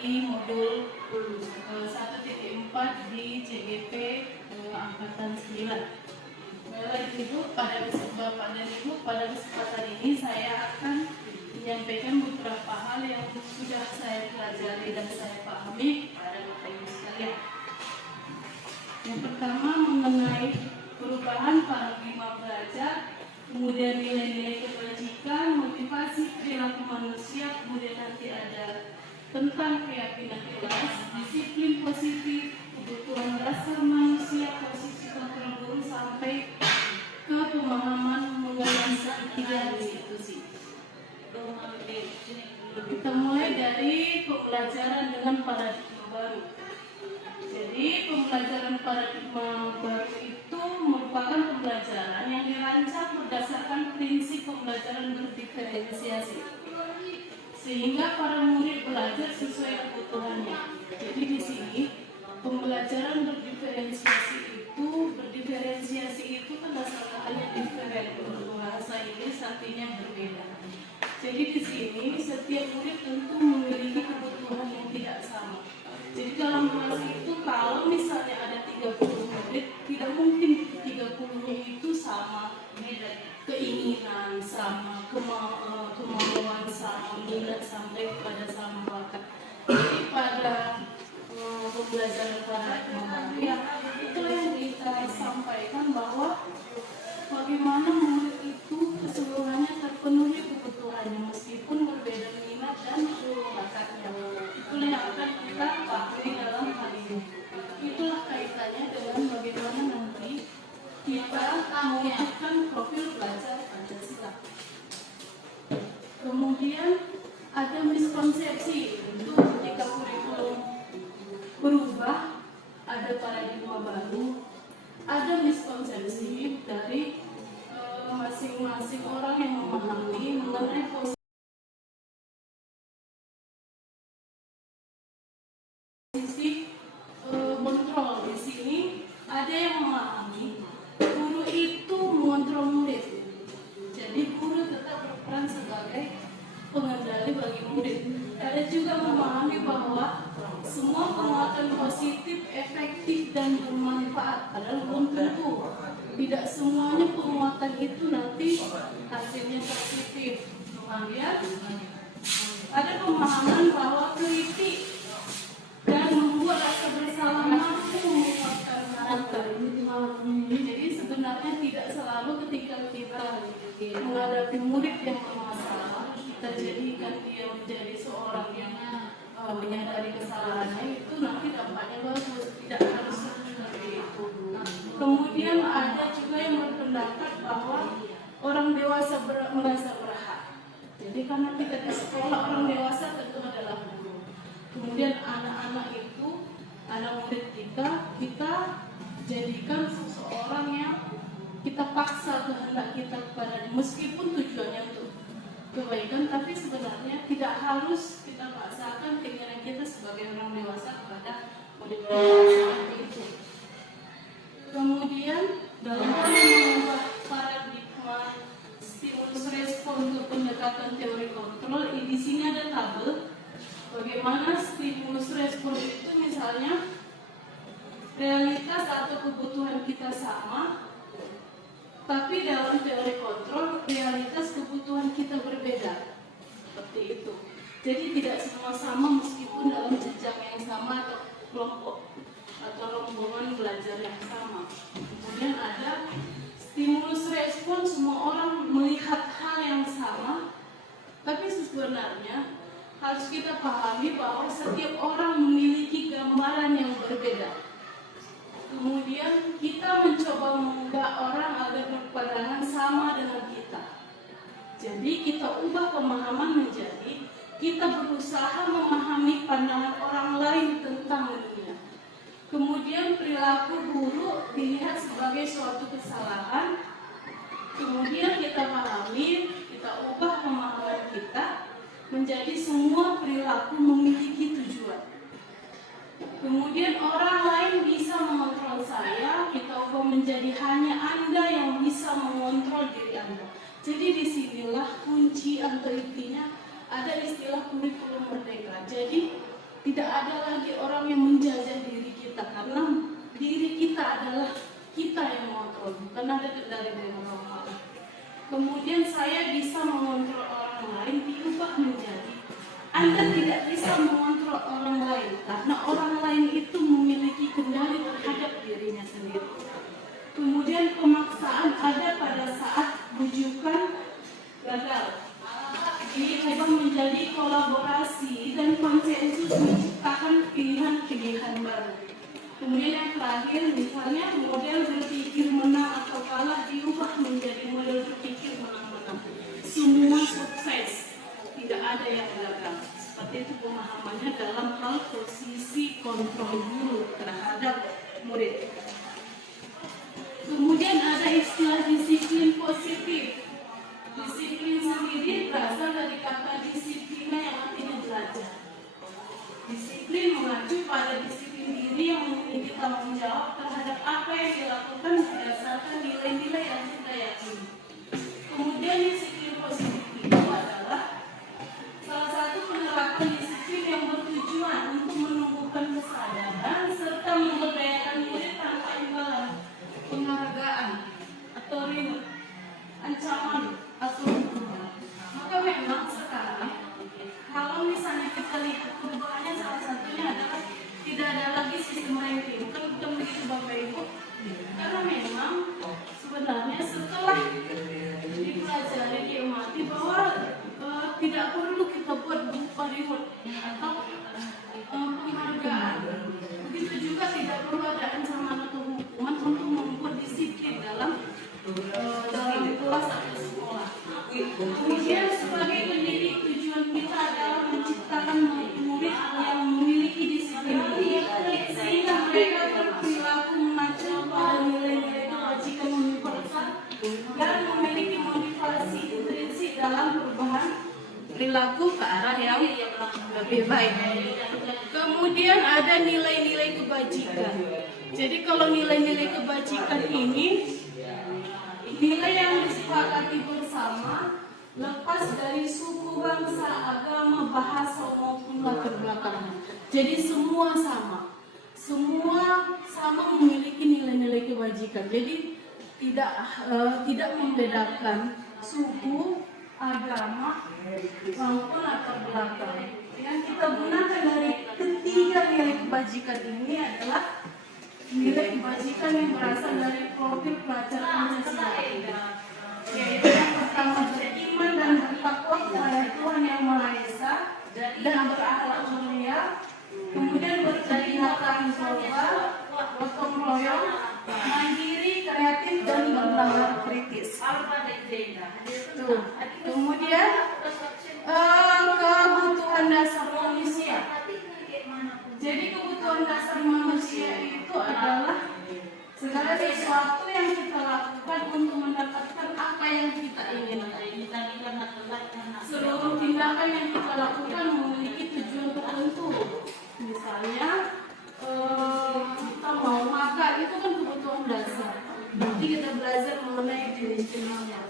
di modul 1.4 di CGP angkatan 9. Baik Ibu, Bapak dan Ibu, pada kesempatan ini saya akan menyampaikan beberapa hal yang sudah saya pelajari dan saya pahami pada Bapak Ibu sekalian. Yang pertama mengenai perubahan paradigma belajar, kemudian nilai-nilai kebajikan, motivasi perilaku manusia, kemudian nanti ada tentang keyakinan kelas, disiplin positif, kebutuhan dasar manusia, posisi kontrol guru, sampai ke pemahaman mengenai tiga institusi. Kita mulai dari pembelajaran dengan paradigma baru. Jadi pembelajaran paradigma baru itu merupakan pembelajaran yang dirancang berdasarkan prinsip pembelajaran berdiferensiasi, sehingga para murid belajar sesuai kebutuhannya. Jadi di sini pembelajaran berdiferensiasi itu kan dasarnya diferen, untuk bahasa Inggris artinya berbeda. Jadi di sini setiap murid tentu memiliki kebutuhan yang tidak sama. Jadi dalam kelas itu kalau misalnya ada 30 murid, tidak mungkin 30-nya itu sama keinginan, sama kemauan, sama minat, sampai pada sama bakat. Jadi pada pembelajaran paradigma baru itu yang kita sampaikan bahwa bagaimana murid itu keseluruhannya terpenuhi kebutuhannya meskipun berbeda minat dan bakatnya. Itulah yang akan kita pahami dalam hal ini. Itulah kaitannya dengan bagaimana nanti kita mewujudkan profil belajar Pancasila. Kemudian ada miskonsepsi itu ketika kurikulum berubah, ada paradigma baru, ada miskonsepsi dari masing-masing orang yang memahami mengenai posisi kontrol. Di sini ada yang memahami guru itu mengontrol murid. Jadi guru tetap berperan sebagai pengendali bagi murid. Ada juga memahami bahwa semua penguatan positif, efektif, dan bermanfaat, padahal belum tentu. Tidak semuanya penguatan itu nanti hasilnya positif. Kemudian ada pemahaman bahwa kritik dan membuat rasa bersalah mampu menguatkan karakter. Jadi sebenarnya tidak selalu ketika kita menghadapi murid yang bermasalah, kita jadikan dia menjadi seorang yang menyadari kesalahannya, itu nanti dampaknya bagus. Tidak harus seperti itu. Kemudian ada juga yang berpendapat bahwa orang dewasa merasa berhak. Jadi karena kita di sekolah, orang dewasa tentu adalah guru. Kemudian anak-anak itu, anak murid kita jadikan seseorang yang kita paksa kehendak kita kepada, meskipun tujuannya untuk kebaikan, tapi sebenarnya tidak harus kita paksakan keinginan kita sebagai orang dewasa kepada murid seperti itu. Kemudian dalam hal mengubah paradigma stimulus respon untuk pendekatan teori kontrol, di sini ada tabel bagaimana stimulus respon itu, misalnya realitas atau kebutuhan kita sama, tapi dalam teori kontrol realitas kebutuhan kita berbeda. Seperti itu. Jadi tidak semua sama meskipun dalam jenjang yang sama atau kelompok atau rombongan belajar yang sama. Kemudian ada stimulus respon, semua orang melihat hal yang sama, tapi sebenarnya harus kita pahami bahwa setiap orang memiliki gambaran yang berbeda. Kemudian kita mencoba mengubah orang agar berpandangan sama dengan kita. Jadi kita ubah pemahaman menjadi kita berusaha memahami pandangan orang lain tentang dunia. Kemudian perilaku buruk dilihat sebagai suatu kesalahan. Kemudian kita pahami, kita ubah pemahaman kita menjadi semua perilaku memiliki tujuan. Kemudian orang lain bisa mengontrol saya, kita ubah menjadi hanya Anda yang bisa mengontrol diri Anda. Jadi disinilah kunci atau intinya ada istilah kurikulum merdeka. Jadi tidak ada lagi orang yang menjajah diri kita, karena diri kita adalah kita yang mengontrol, bukan ada kendali dari orang lain. Kemudian saya bisa mengontrol orang lain diubah menjadi Anda tidak bisa mengontrol orang lain, karena orang lain itu memiliki kendali terhadap dirinya sendiri. Kemudian pemaksaan ada pada saat bujukan gagal. Diubah menjadi kolaborasi dan konsensus menciptakan pilihan-pilihan baru. Kemudian yang terakhir, misalnya model berpikir menang atau kalah diubah menjadi model berpikir menang-menang. Semua sukses, tidak ada yang gagal. Seperti itu pemahamannya dalam hal posisi kontrol guru terhadap murid. Kemudian ada istilah disiplin positif. Disiplin sendiri berasal dari kata disiplina yang artinya belajar. Disiplin mengacu pada disiplin diri yang memiliki tanggung jawab terhadap apa yang dilakukan berdasarkan nilai-nilai yang kita yakini. Kemudian disiplin positif itu adalah salah satu penerapan disiplin yang bertujuan untuk menumbuhkan kesadaran serta memberdayakan murid tanpa imbalan, penghargaan atau reward, ancaman atau hukuman. Maka memang sekarang kalau misalnya kita lihat perubahannya, salah satunya adalah tidak ada lagi sistem ranking. Bukan begitu Bapak Ibu, karena memang sebenarnya setelah dipelajari diamati bahwa tidak perlu kita buat berupa reward atau penghargaan. Begitu juga tidak perlu ada ancaman atau hukuman untuk membuat disiplin dalam kelas atau sekolah. Kemudian sebagai pendidik, tujuan kita adalah menciptakan murid yang memiliki disiplin diri sehingga mereka berperilaku mengacu pada nilai-nilai kewajiban universal dan memiliki motivasi intrinsik dalam perubahan perilaku ke arah yang lebih baik. Kemudian ada nilai-nilai kebajikan. Jadi kalau nilai-nilai kebajikan ini nilai yang disepakati bersama, lepas dari suku, bangsa, agama, bahasa maupun latar belakang. Jadi semua sama memiliki nilai-nilai kebajikan. Jadi tidak membedakan suku, agama maupun latar belakang. Yang kita gunakan dari ketiga nilai kebajikan ini adalah nilai kebajikan yang berasal dari profil pelajar Pancasila, yaitu yang pertama beriman dan bertakwa kepada Tuhan Yang Maha Esa dan berakhlak mulia, kemudian berkegiatan global, gotong royong, mandiri, kreatif dan bernalar kritis. Kemudian kebutuhan dasar manusia. Jadi kebutuhan dasar manusia itu adalah segala sesuatu yang kita lakukan untuk mendapatkan apa yang kita inginkan. Seluruh tindakan yang kita lakukan memiliki tujuan tertentu. Misalnya kita mau makan, itu kan kebutuhan dasar. Nanti kita belajar mengenai jenis-jenisnya.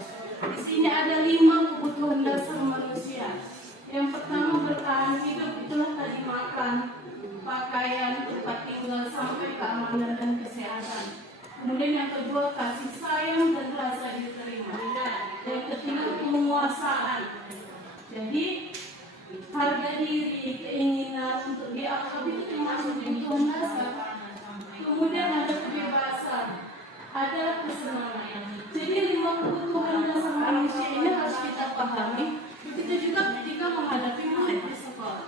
Di sini ada 5 kebutuhan dasar manusia. Yang pertama bertahan hidup, itulah tadi makan, pakaian, tempat tinggal, sampai keamanan dan kesehatan. Kemudian yang kedua kasih sayang dan rasa diterima. Yang ketiga penguasaan. Jadi harga diri, keinginan untuk diakui itu termasuk kebutuhan dasar. Kemudian ada kebebasan, ada kesenangan. Jadi 5 kebutuhan dasar manusia ini harus kita pahami. Begitu juga ketika menghadapi murid di sekolah.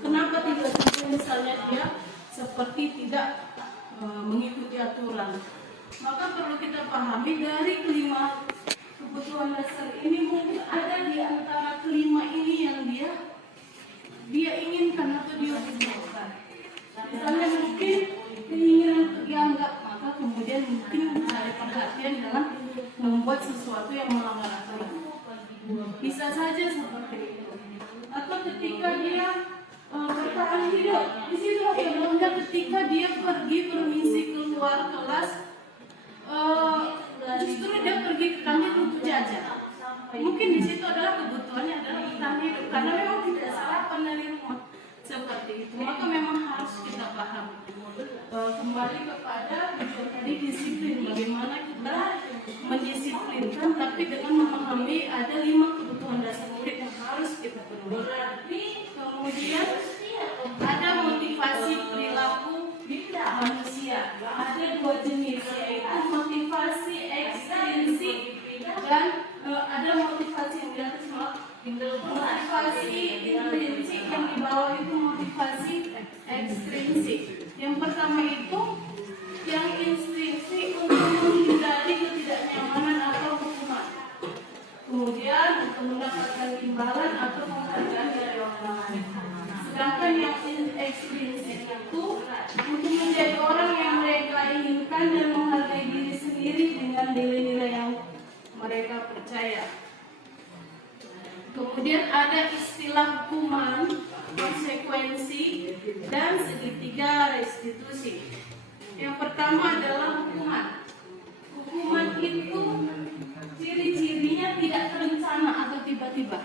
Kenapa tiba-tiba misalnya dia seperti tidak mengikuti aturan? Maka perlu kita pahami dari kelima kebutuhan dasar ini mungkin ada di antara kelima ini yang dia inginkan atau dia butuhkan. Misalnya mungkin keinginan untuk dianggap, maka kemudian mungkin mencari perhatian dalam membuat sesuatu yang melanggar aturan. Bisa saja seperti itu. Atau ketika dia bertahan hidup, di situ contohnya ketika dia pergi bermisi keluar kelas, justru dia pergi ke kantin untuk jajan. Mungkin di situ adalah kebutuhannya adalah bertahan hidup, karena memang tidak sarapan dari rumah seperti itu. kembali kepada tadi disiplin, bagaimana kita mendisiplinkan tapi dengan memahami ada 5 kebutuhan dasar murid yang harus kita penuhi. Kemudian ada motivasi perilaku manusia. Ada 2 jenis, yaitu motivasi ekstrinsik dan ada motivasi yang di atas, motivasi intrinsik, yang di bawah itu motivasi ekstrinsik. Yang pertama itu yang intrinsik untuk menghindari ketidaknyamanan atau hukuman. Kemudian untuk mendapatkan imbalan atau penghargaan dari orang lain. Sedangkan yang ekstrinsik itu untuk menjadi orang yang mereka inginkan dan menghargai diri sendiri dengan nilai-nilai yang mereka percaya. Kemudian ada istilah hukuman, konsekuensi, dan segitiga restitusi. Yang pertama adalah hukuman. Hukuman itu ciri-cirinya tidak terencana atau tiba-tiba.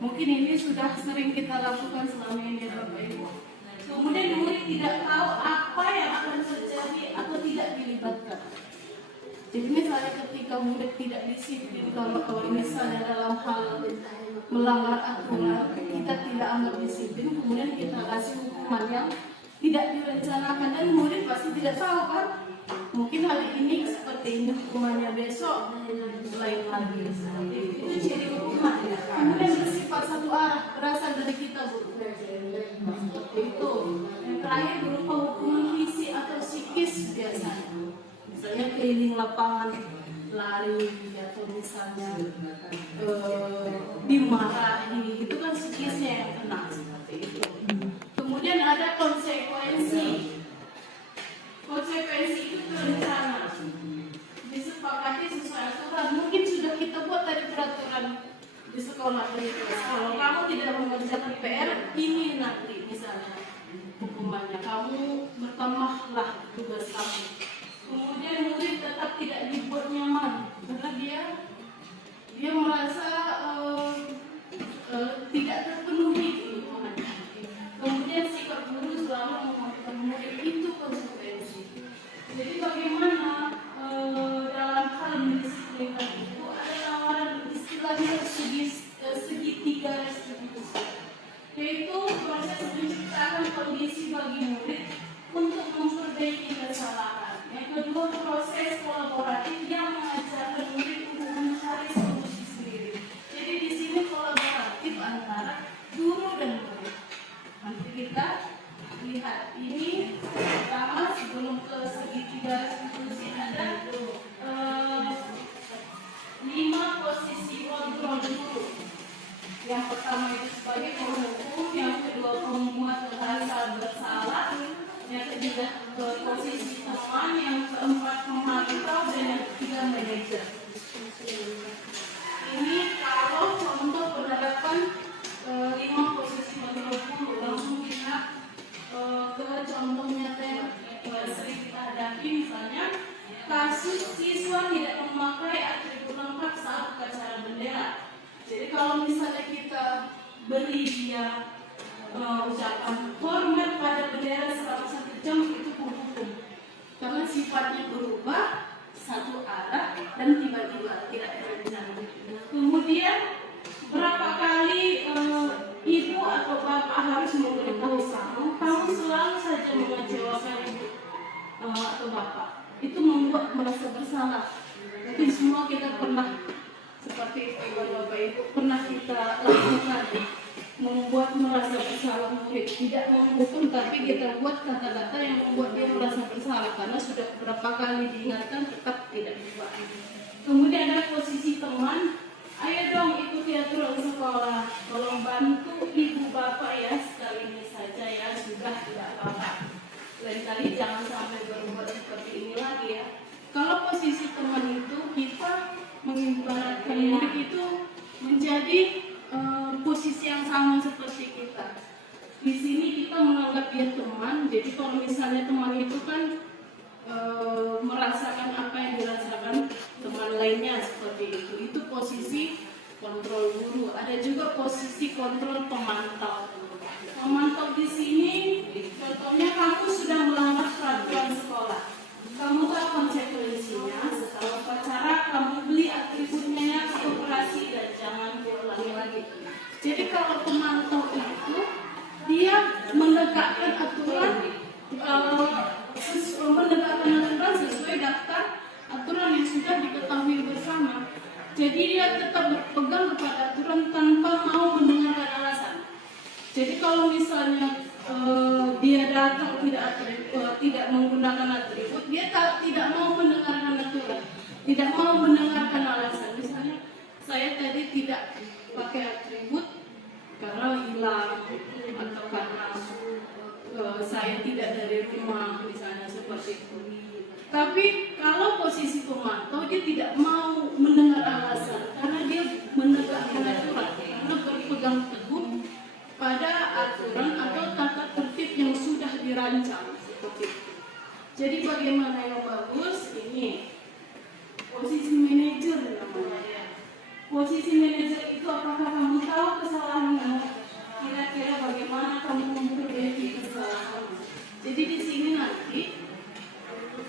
Mungkin ini sudah sering kita lakukan selama ini, Bapak Ibu. Kemudian murid tidak tahu apa yang akan terjadi atau tidak dilibatkan. Jadi misalnya ketika murid tidak disiplin, kalau misalnya dalam hal melanggar aturan, kita tidak ambil disiplin, kemudian kita kasih hukuman yang tidak direncanakan, dan murid pasti tidak tahu kan. Mungkin hari ini seperti ini, hukumannya besok lain lagi. Itu ciri hukuman. Kemudian bersifat satu arah, berasal dari kita, Bu. Itu. Yang terakhir berupa hukuman fisik atau psikis biasanya. Misalnya keliling lapangan lari, atau misalnya dimarahi, itu kan psikisnya yang kena seperti itu. Kemudian ada konsekuensi. Konsekuensi itu terencana, disepakati sesuai aturan. Mungkin sudah kita buat dari peraturan di sekolah itu. Kalau kamu tidak mengerjakan PR, ini nanti misalnya hukumannya, kamu bertambahlah tugas kamu. Kemudian murid tetap tidak dibuat nyaman karena dia merasa tidak terpenuhi kebutuhannya. Kemudian sikap guru selalu mengatakan murid itu konsekuensi. Jadi bagaimana dalam hal mendisiplinkan itu ada tawaran istilahnya segitiga restitusi, yaitu proses menciptakan kondisi bagi murid untuk memperbaiki kesalahan. Yang kedua, proses kolaboratif yang mengajarkan murid untuk mencari solusi sendiri. Jadi di sini kolaboratif antara guru dan murid. Nanti kita lihat ini pertama, sebelum ke segitiga restitusi ada 5 posisi kontrol dulu. Yang pertama itu sebagai penghukum, yang kedua pembuat merasa bersalah, yang ketiga posisi teman, yang keempat memantau, dan yang ketiga manajer. Ini kalau contoh penerapan 5 posisi kontrol dulu, langsung kita ke contoh nyata yang sering kita hadapi, misalnya kasus siswa tidak memakai atribut lengkap saat upacara bendera. Jadi kalau misalnya kita beri dia ucapan hormat pada bendera selama 1 jam, itu hukum, karena sifatnya berubah satu arah dan tiba-tiba tidak terencana. Kemudian berapa kali ibu atau bapak harus memberitahu kamu selalu saja mengecewakan ibu atau bapak, itu membuat merasa bersalah. Mungkin semua kita pernah seperti itu, Bapak Ibu, pernah kita lakukan, membuat merasa bersalah murid, tidak menghukum tapi kita buat kata-kata yang membuat dia merasa bersalah karena sudah berapa kali diingatkan tetap tidak dibuat. Kemudian ada posisi teman, ayo dong ikuti aturan sekolah, tolong bantu ibu bapak ya, sekali ini saja ya, sudah tidak apa-apa. Lain kali jangan sampai berbuat seperti ini lagi ya. Kalau posisi teman itu, kita mengibaratkan murid itu menjadi posisi yang sama seperti kita. Di sini kita menganggap dia teman. Jadi kalau misalnya teman itu kan merasakan apa yang dirasakan teman lainnya seperti itu posisi kontrol guru, ada juga posisi kontrol pemantau. Pemantau di sini, contohnya kamu sudah melanggar peraturan sekolah. Kamu tahu konsekuensinya. Setelah upacara, kamu beli atributnya ke koperasi dan jangan diulangi lagi. Jadi kalau pemantau itu, dia menegakkan aturan, sesuai daftar aturan yang sudah diketahui bersama. Jadi dia tetap berpegang kepada aturan tanpa mau mendengarkan alasan. Jadi kalau misalnya dia datang tidak menggunakan atribut, dia tidak mau mendengarkan aturan, tidak mau mendengarkan alasan. Misalnya saya tadi tidak pakai atribut karena hilang atau karena saya tidak dari rumah, misalnya seperti itu. Tapi kalau posisi pemantau, dia tidak mau mendengar alasan karena dia menegakkan aturan, karena berpegang teguh pada aturan atau tata tertib yang sudah dirancang seperti itu. Jadi bagaimana yang bagus ini posisi manajer namanya. Posisi manajer itu apakah kamu tahu kesalahanmu? Kira-kira bagaimana kamu memperbaiki kesalahan? Jadi di sini nanti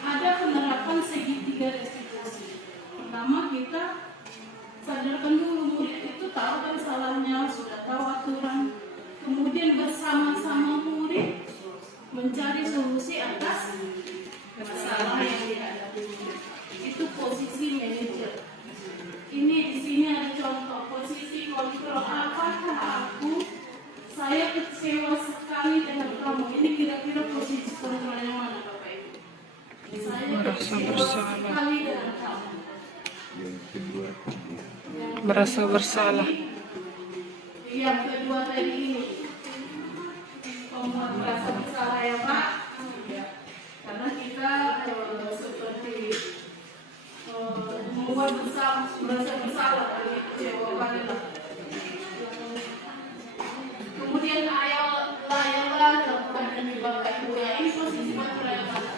ada penerapan segitiga restitusi. Pertama kita sadarkan dulu murid itu tahu kan salahnya, sudah tahu aturan. Kemudian bersama-sama murid mencari solusi atas masalah yang dihadapi murid. Itu posisi manajer. Ini di sini ada contoh posisi kontrol. Apakah saya kecewa sekali dengan kamu? Ini kira-kira posisi kontrol yang mana, Bapak Ibu? Saya kecewa sekali dengan kamu. Merasa bersalah. Yang kedua tadi ini, merasa bersalah ya Pak, ya. Karena kita seperti membuat merasa bersalah dari kecewa lah. Kemudian layarlah lakukan demi Bapak Ibu ya. Ini posisi kontrol yang mana?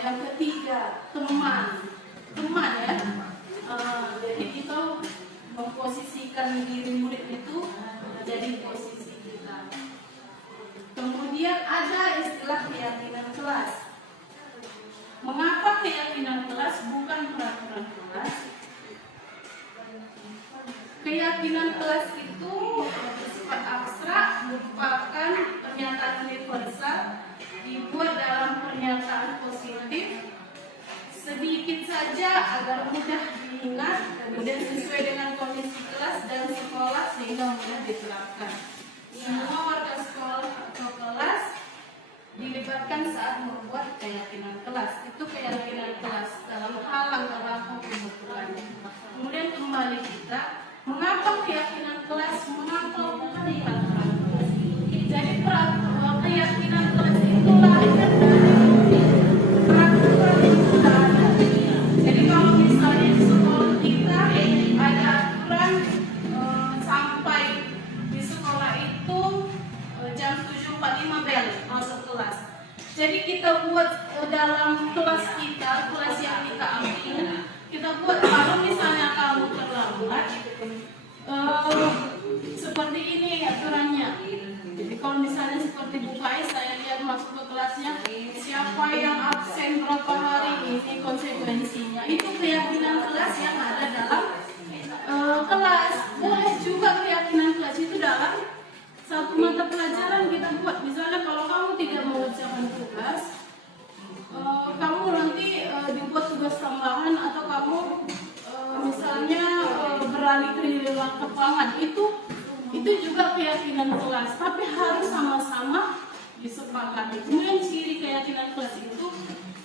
Yang ketiga, teman ya. Jadi kita memposisikan diri murid itu menjadi posisi kita. Kemudian ada istilah keyakinan kelas. Mengapa keyakinan kelas bukan peraturan kelas? Keyakinan kelas itu bersifat abstrak, merupakan pernyataan universal, dibuat dalam pernyataan positif, sedikit saja agar mudah diingat, kemudian sesuai dengan kondisi kelas dan sekolah sehingga mudah diterapkan. Semua warga sekolah atau kelas dilibatkan saat membuat keyakinan kelas. Itu keyakinan kelas dalam hal langkah-langkah pembentukannya. Kemudian kembali kita, mengapa keyakinan kelas, mengapa bukan peraturan kelas? Jadi keyakinan kelas itu lahir dari peraturan yang sudah ada. Jadi kalau misalnya di sekolah kita ada aturan sampai di sekolah itu jam 7.45 bel masuk kelas. Jadi kita buat dalam kelas kita, kelas yang kita ambil, kita buat kalau misalnya kamu terlambat, seperti ini aturannya. Jadi kalau misalnya seperti bukai, saya lihat masuk ke kelasnya, siapa yang absen berapa hari ini konsekuensinya. Itu keyakinan kelas yang ada dalam kelas. Boleh juga keyakinan kelas itu dalam satu mata pelajaran kita buat. Misalnya kalau kamu tidak mengerjakan tugas, kamu nanti dibuat tugas tambahan, atau kamu misalnya beralih ke nilai lapangan, itu juga keyakinan kelas, tapi harus sama-sama disepakati. Kemudian ciri keyakinan kelas itu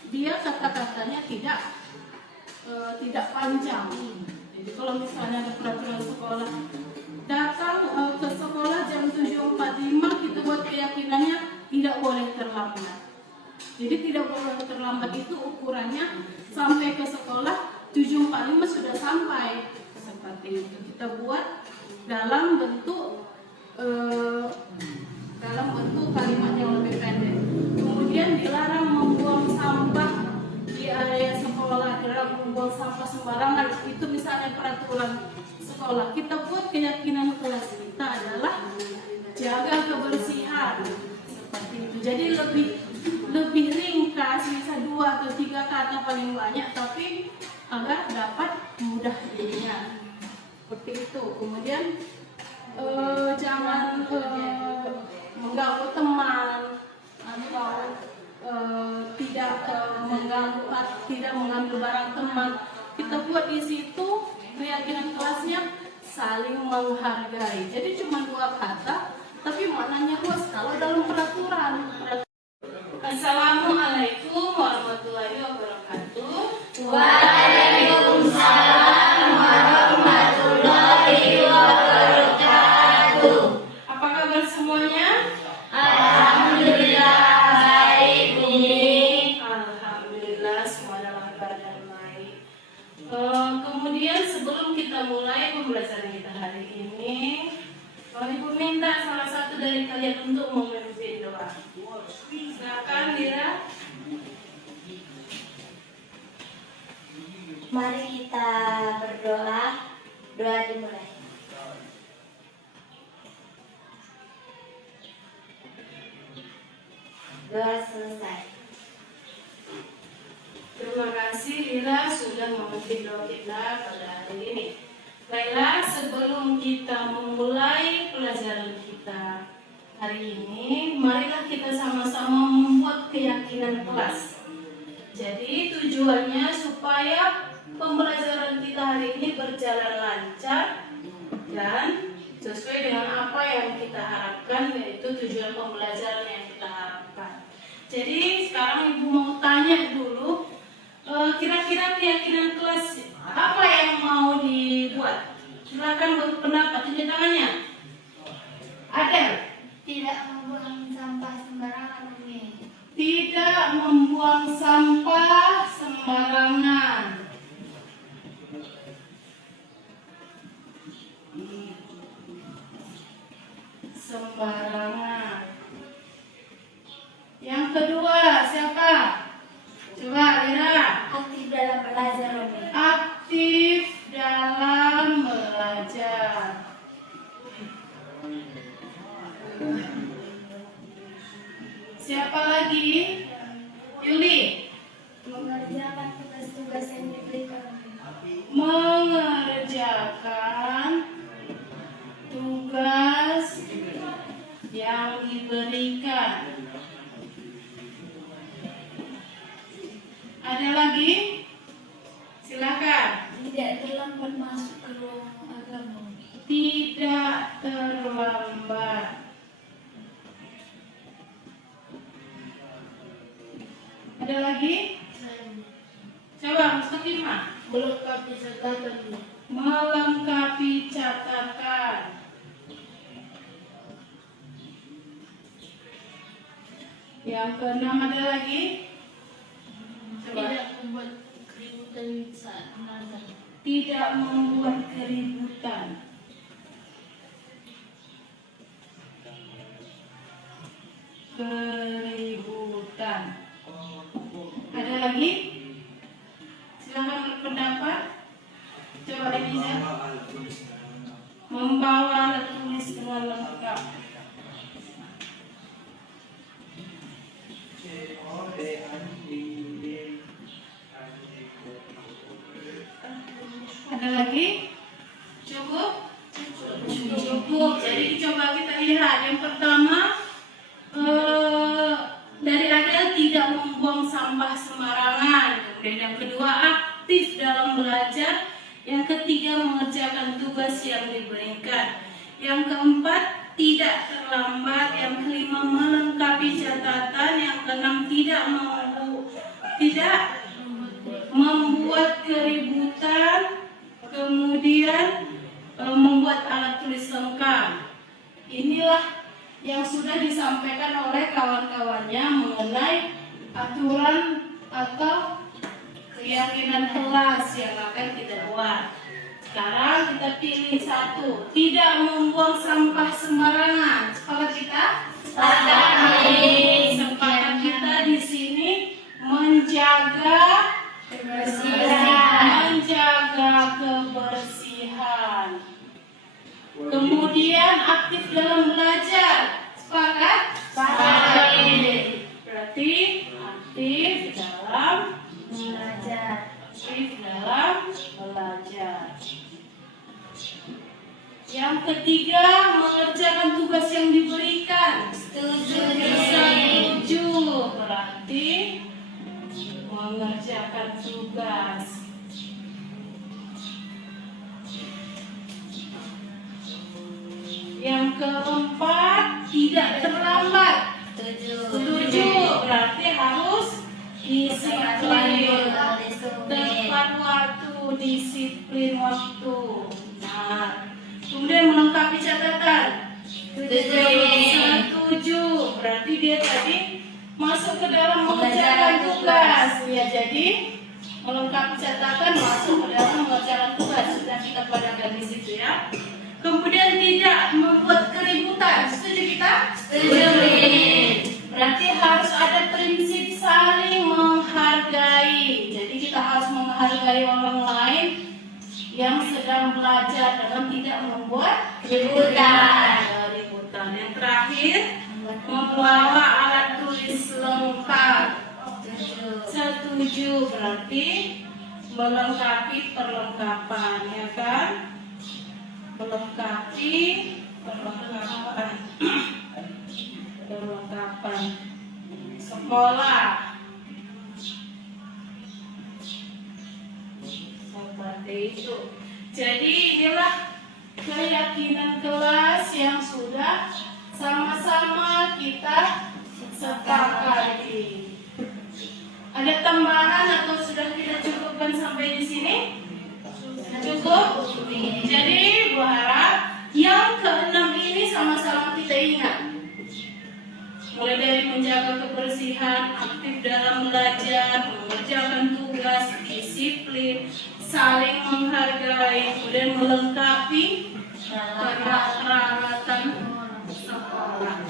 dia kata-katanya tidak panjang. Jadi kalau misalnya ada peraturan sekolah, datang ke sekolah jam 7.45, kita buat keyakinannya tidak boleh terlambat. Jadi tidak boleh terlambat itu ukurannya sampai ke sekolah 7.45 sudah sampai. Seperti itu kita buat dalam bentuk kalimat yang lebih pendek. Kemudian dilarang membuang sampah di area sekolah, dilarang membuang sampah sampah sembarangan. Itu misalnya peraturan sekolah. Kita buat keyakinan kelas kita adalah jaga kebersihan seperti itu. Jadi lebih ringkas, bisa 2 atau 3 kata paling banyak, tapi agar dapat mudah diingat. Seperti itu. Kemudian jangan mengganggu teman atau tidak mengganggu barang teman. Kita buat di situ keyakinan kelasnya saling menghargai. Jadi cuma 2 kata, tapi maknanya luas kalau dalam peraturan. Assalamualaikum warahmatullahi wabarakatuh. Waalaikumsalam warahmatullahi wabarakatuh. Apa kabar semuanya? Alhamdulillah baik, Bumi. Alhamdulillah semua dalam keadaan baik. Kemudian sebelum kita mulai pembelajaran kita hari ini, Ibu minta salah satu dari kalian untuk memimpin doa. Silakan, Dira. Mari kita berdoa. Doa dimulai. Doa selesai. Terima kasih Dira sudah memimpin doa kita pada hari ini. Baiklah, sebelum kita memulai pelajaran kita hari ini, marilah kita sama-sama membuat keyakinan kelas. Jadi tujuannya supaya pembelajaran kita hari ini berjalan lancar dan sesuai dengan apa yang kita harapkan, yaitu tujuan pembelajaran yang kita harapkan. Jadi sekarang Ibu mau tanya dulu, kira-kira keyakinan kelas apa yang mau dibuat? Silakan berpendapat, tunjuk tangannya. Adel. Tidak membuang sampah sembarangan, Bumi. Tidak membuang sampah sembarangan. Sembarangan. Yang kedua siapa? Coba Lira. Aktif dalam belajar, Bumi. Aktif dalam belajar. Siapa lagi? Yuli. Mengerjakan tugas-tugas yang diberikan, Bumi. Mengerjakan tugas yang diberikan. Ada lagi? Silakan. Tidak terlambat masuk ke ruang agama. Tidak terlambat. Ada lagi? Coba Mustaqimah. Melengkapi catatan. Melengkapi catatan. Yang keenam ada lagi? Coba. Tidak membuat keributan saat belajar. Tidak membuat keributan. Keributan. Ada lagi? Silahkan berpendapat. Coba Elisa. Membawa alat tulis dengan lengkap. Ada lagi? Cukup? Cukup. Jadi coba kita lihat. Yang pertama, dari Adel tidak membuang sampah sembarangan. Kemudian yang kedua, aktif dalam belajar. Yang ketiga, mengerjakan tugas yang diberikan. Yang keempat, tidak terlambat. Yang kelima, melengkapi catatan. Yang keenam, tidak membuat keributan. Kemudian membuat alat tulis lengkap. Inilah yang sudah disampaikan oleh kawan-kawannya mengenai aturan atau keyakinan kelas yang akan kita buat. Sekarang kita pilih satu. Tidak membuang sampah sembarangan. Sepakat kita? Sepakat kita di sini menjaga kebersihan. Kemudian aktif dalam belajar. Sepakat? Sepakat. Berarti aktif dalam Belajar. aktif dalam belajar. Yang ketiga, mengerjakan tugas yang diberikan. Setuju. Berarti mengerjakan tugas. Yang keempat, tidak terlambat. Setuju. Berarti harus disiplin. Tepat waktu, disiplin waktu. Nah, kemudian melengkapi catatan. Setuju. Berarti dia tadi masuk ke dalam mengerjakan tugas. Ya, jadi melengkapi catatan masuk ke dalam mengerjakan tugas. Sudah kita padakan di situ ya. Kemudian tidak membuat keributan. Setuju kita? Setuju. Berarti harus ada prinsip saling menghargai. Jadi kita harus menghargai orang lain yang sedang belajar dalam tidak membuat keributan. Yang terakhir, membawa alat tulis lengkap. Setuju. Berarti melengkapi perlengkapan, ya kan? Melengkapi perlengkapan. Perlengkapan sekolah. Seperti itu. Jadi inilah keyakinan kelas yang sudah sama-sama kita sepakati. Ada tambahan atau sudah kita cukupkan sampai di sini? Cukup? Jadi Bu harap yang keenam ini sama-sama kita ingat. Mulai dari menjaga kebersihan, aktif dalam belajar, mengerjakan tugas, disiplin, saling menghargai, kemudian melengkapi peralatan sekolah.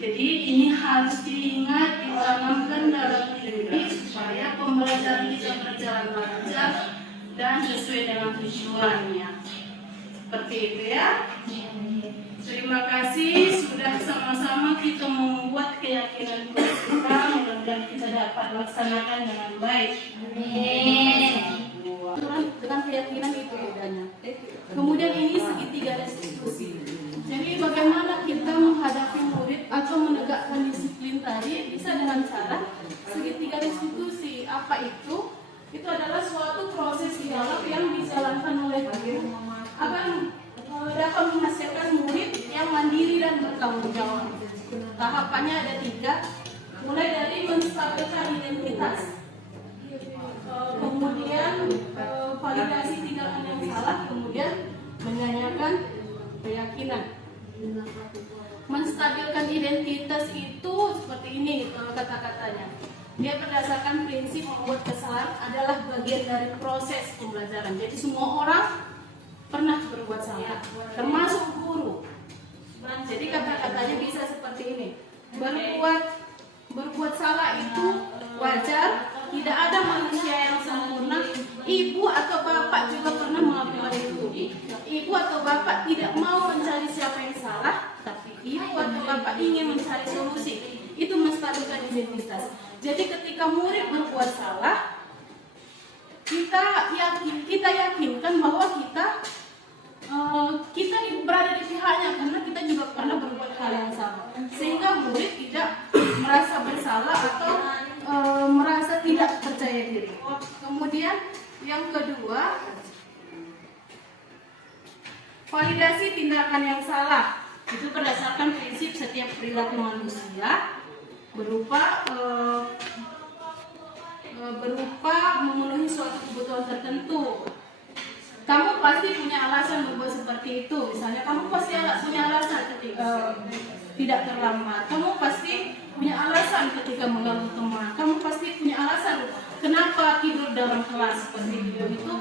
Jadi ini harus diingat, ditanamkan dalam diri supaya pembelajaran kita berjalan lancar dan sesuai dengan tujuannya. Seperti itu ya. Terima kasih sudah sama-sama kita membuat keyakinan kita, mudah-mudahan kita dapat laksanakan dengan baik. Dengan keyakinan itu bedanya. Kemudian ini segitiga restitusi. Jadi bagaimana kita menghadapi murid atau menegakkan disiplin tadi bisa dengan cara segitiga restitusi. Apa itu? Itu adalah suatu proses dialog yang dijalankan oleh guru akan dapat menghasilkan murid yang mandiri dan bertanggung jawab. Tahapannya ada 3, mulai dari menstabilkan identitas, kemudian validasi tindakan yang salah, kemudian menanyakan keyakinan. Menstabilkan identitas itu seperti ini kata-katanya. Dia berdasarkan prinsip membuat kesalahan adalah bagian dari proses pembelajaran. Jadi semua orang pernah berbuat salah, termasuk guru. Jadi kata-katanya bisa seperti ini. Berbuat salah itu wajar. Tidak ada manusia yang sempurna. Ibu atau bapak juga pernah melakukan itu. Ibu atau bapak tidak mau mencari siapa yang salah, tapi ibu atau bapak ingin mencari solusi. Itu menstabilkan identitas. Jadi ketika murid berbuat salah, kita yakinkan bahwa kita berada di pihaknya karena kita juga pernah berbuat hal yang sama, sehingga murid tidak merasa bersalah atau merasa tidak percaya diri. Kemudian yang kedua, validasi tindakan yang salah. Itu berdasarkan prinsip setiap perilaku manusia berupa memenuhi suatu kebutuhan tertentu. Kamu pasti punya alasan berbuat seperti itu. Misalnya kamu pasti punya alasan ketika tidak terlambat. Kamu pasti punya alasan ketika mengganggu teman. Kamu pasti punya alasan kenapa tidur dalam kelas seperti itu.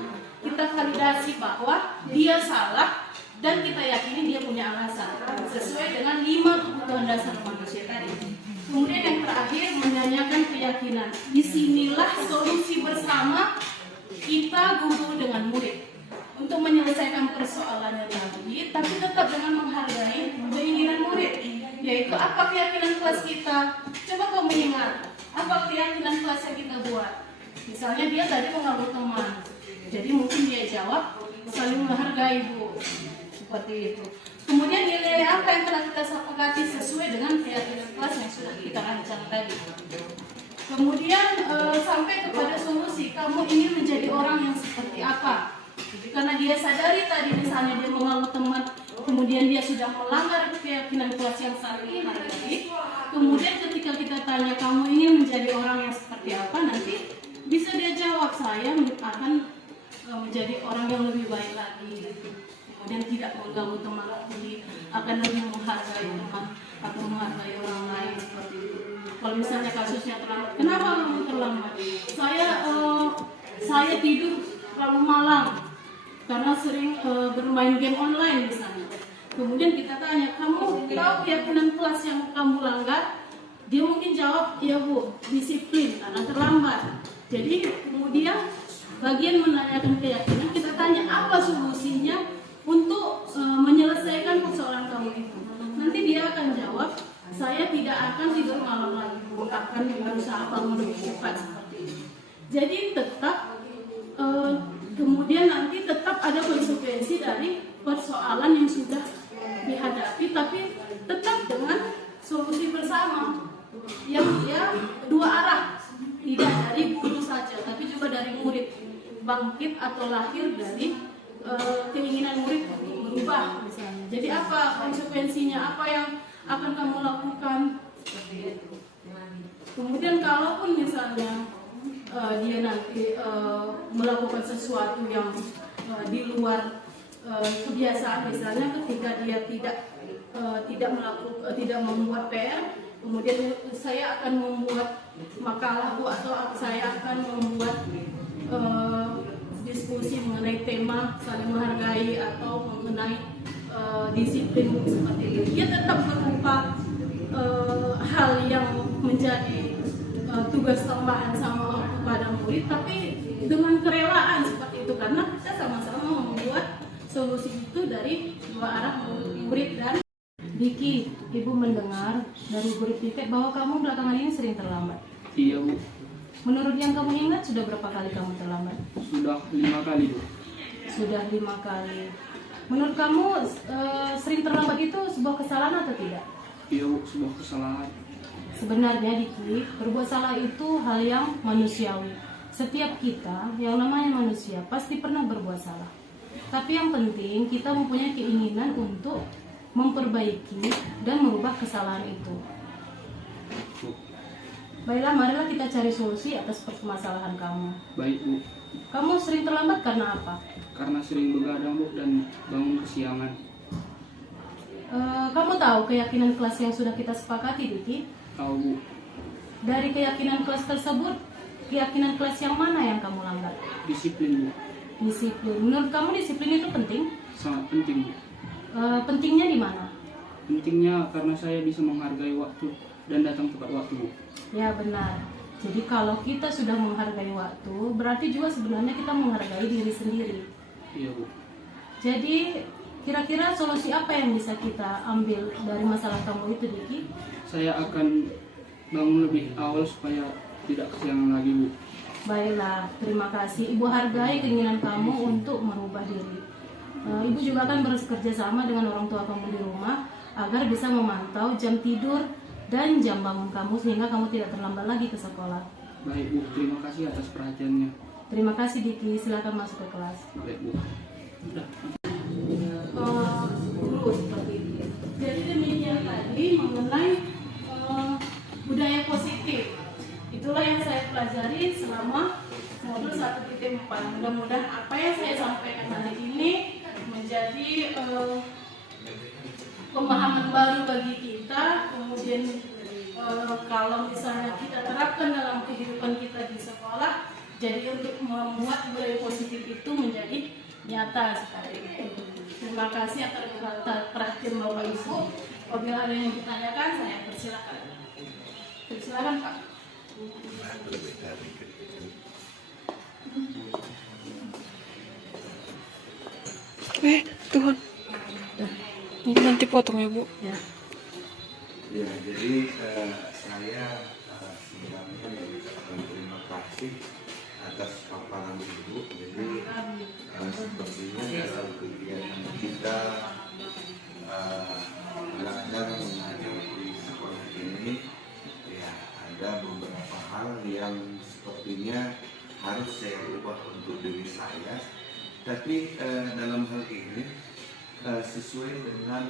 Kita validasi bahwa dia salah dan kita yakini dia punya alasan sesuai dengan 5 kebutuhan dasar manusia tadi. Kemudian yang terakhir, menanyakan keyakinan. Disinilah solusi bersama kita guru dengan murid untuk menyelesaikan persoalannya tadi, tapi tetap apa keyakinan kelas kita? Coba kamu ingat, apa keyakinan kelas yang kita buat? Misalnya dia tadi mengaku teman, jadi mungkin dia jawab saling menghargai, Bu, seperti itu. Kemudian nilai apa yang telah kita sepakati sesuai dengan keyakinan kelas yang sudah kita rancang tadi. Kemudian sampai kepada solusi, kamu ingin menjadi orang yang seperti apa? Karena dia sadari tadi misalnya dia mengaku teman, kemudian dia sudah melanggar keyakinan kelas yang saling menghargai. Kemudian ketika kita tanya kamu ingin menjadi orang yang seperti apa, nanti bisa dia jawab, saya akan menjadi orang yang lebih baik lagi. Kemudian tidak mengganggu teman lagi, akan lebih menghargai teman atau menghargai orang lain seperti itu. Kalau misalnya kasusnya terlambat, kenapa kamu terlambat? Saya tidur terlalu malam karena sering bermain game online misalnya. Kemudian kita tanya, kamu tahu keyakinan kelas yang kamu langgar? Dia mungkin jawab, ya Bu, disiplin karena terlambat. Jadi kemudian bagian menanyakan keyakinan, kita tanya apa solusinya untuk menyelesaikan persoalan kamu itu. Nanti dia akan jawab, saya tidak akan tidur malam lagi, Bu, akan berusaha bangun lebih cepat seperti itu. Jadi tetap kemudian nanti tetap ada konsekuensi dari persoalan yang sudah dihadapi, tapi tetap dengan solusi bersama yang dia dua arah, tidak dari guru saja tapi juga dari murid, bangkit atau lahir dari keinginan murid untuk berubah misalnya. Jadi apa konsekuensinya, apa yang akan kamu lakukan. Kemudian kalaupun misalnya dia nanti melakukan sesuatu yang di luar kebiasaan, misalnya ketika dia tidak membuat PR, kemudian saya akan membuat makalah, Bu, atau saya akan membuat diskusi mengenai tema saling menghargai atau mengenai disiplin seperti itu. Dia tetap berupa hal yang menjadi tugas tambahan sama kepada murid, tapi dengan kerelaan seperti itu, karena kita sama-sama membuat solusi itu dari dua arah, murid dan Diki. Ibu mendengar dari guru piket bahwa kamu belakangan ini sering terlambat. Iya, Bu. Menurut yang kamu ingat, sudah berapa kali kamu terlambat? Sudah 5 kali, Bu. Sudah 5 kali. Menurut kamu sering terlambat itu sebuah kesalahan atau tidak? Iya, Bu, sebuah kesalahan. Sebenarnya Diki, berbuat salah itu hal yang manusiawi. Setiap kita yang namanya manusia pasti pernah berbuat salah. Tapi yang penting kita mempunyai keinginan untuk memperbaiki dan merubah kesalahan itu. Bu. Baiklah, marilah kita cari solusi atas permasalahan kamu. Baik, Bu. Kamu sering terlambat karena apa? Karena sering begadang, Bu, dan bangun kesiangan. Kamu tahu keyakinan kelas yang sudah kita sepakati, Diki? Tahu, Bu. Dari keyakinan kelas tersebut, keyakinan kelas yang mana yang kamu langgar? Disiplin, Bu. Disiplin. Menurut kamu disiplin itu penting? Sangat penting, Bu. Pentingnya di mana? Pentingnya karena saya bisa menghargai waktu dan datang tepat waktu, Bu. Ya, benar. Jadi kalau kita sudah menghargai waktu, berarti juga sebenarnya kita menghargai diri sendiri. Iya, Bu. Jadi kira-kira solusi apa yang bisa kita ambil dari masalah kamu itu, Diki? Saya akan bangun lebih awal supaya tidak kesiangan lagi, Bu. Baiklah, terima kasih. Ibu hargai keinginan kamu untuk merubah diri. Ibu juga akan bekerja sama dengan orang tua kamu di rumah agar bisa memantau jam tidur dan jam bangun kamu sehingga kamu tidak terlambat lagi ke sekolah. Baik, Bu. Terima kasih atas perhatiannya. Terima kasih, Diki. Silakan masuk ke kelas. Baik, Bu. Udah. Guru seperti itu. Jadi demikian tadi mengenai budaya positif. Itulah yang saya pelajari selama modul 1.4. Mudah-mudahan apa yang saya sampaikan hari ini menjadi pemahaman baru bagi kita. Kemudian kalau misalnya kita terapkan dalam kehidupan kita di sekolah, jadi untuk membuat budaya positif itu menjadi nyata seperti itu. Terima kasih atas perhatian Bapak Ibu. Apabila ada yang ditanyakan, saya persilakan. Silakan, Pak. Tuhan. Ini nanti potong ya, Bu. Ya. Ya, jadi saya sebenarnya mengucapkan terima kasih atas paparan Ibu. Jadi sepertinya dalam kegiatan kita belajar mengajar di sekolah ini, ya ada beberapa hal yang sepertinya harus saya ubah untuk diri saya. Tapi dalam hal ini sesuai dengan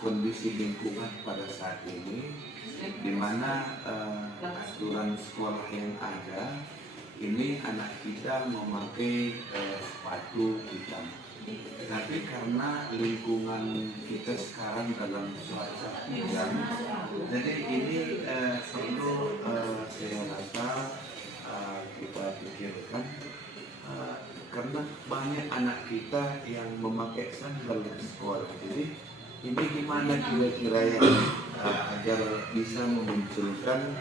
kondisi lingkungan pada saat ini, di mana aturan sekolah yang ada ini anak kita memakai sepatu hitam. Tapi karena lingkungan kita sekarang dalam cuaca hujan, jadi ini perlu saya rasa kita pikirkan. Karena banyak anak kita yang memakai sandal di sekolah. Jadi ini gimana kira-kira yang agar bisa memunculkan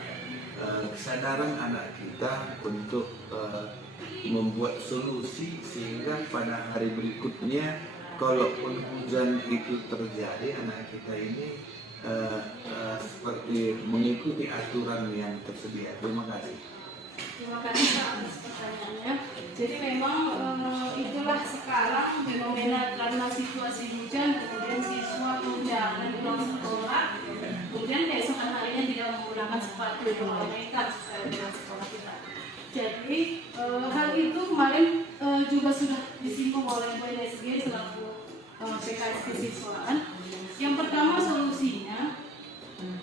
kesadaran anak kita untuk membuat solusi sehingga pada hari berikutnya kalaupun hujan itu terjadi, anak kita ini seperti mengikuti aturan yang tersedia. Terima kasih. Terima kasih Pak atas pertanyaannya. Jadi memang itulah sekarang fenomena karena situasi hujan, kemudian siswa kehujanan pulang sekolah, kemudian keesokan harinya tidak menggunakan sepatu yang mereka sesuai dengan sekolah kita. Jadi hal itu kemarin juga sudah disinggung oleh Bu NSG selaku PKS Kesiswaan. Yang pertama solusinya,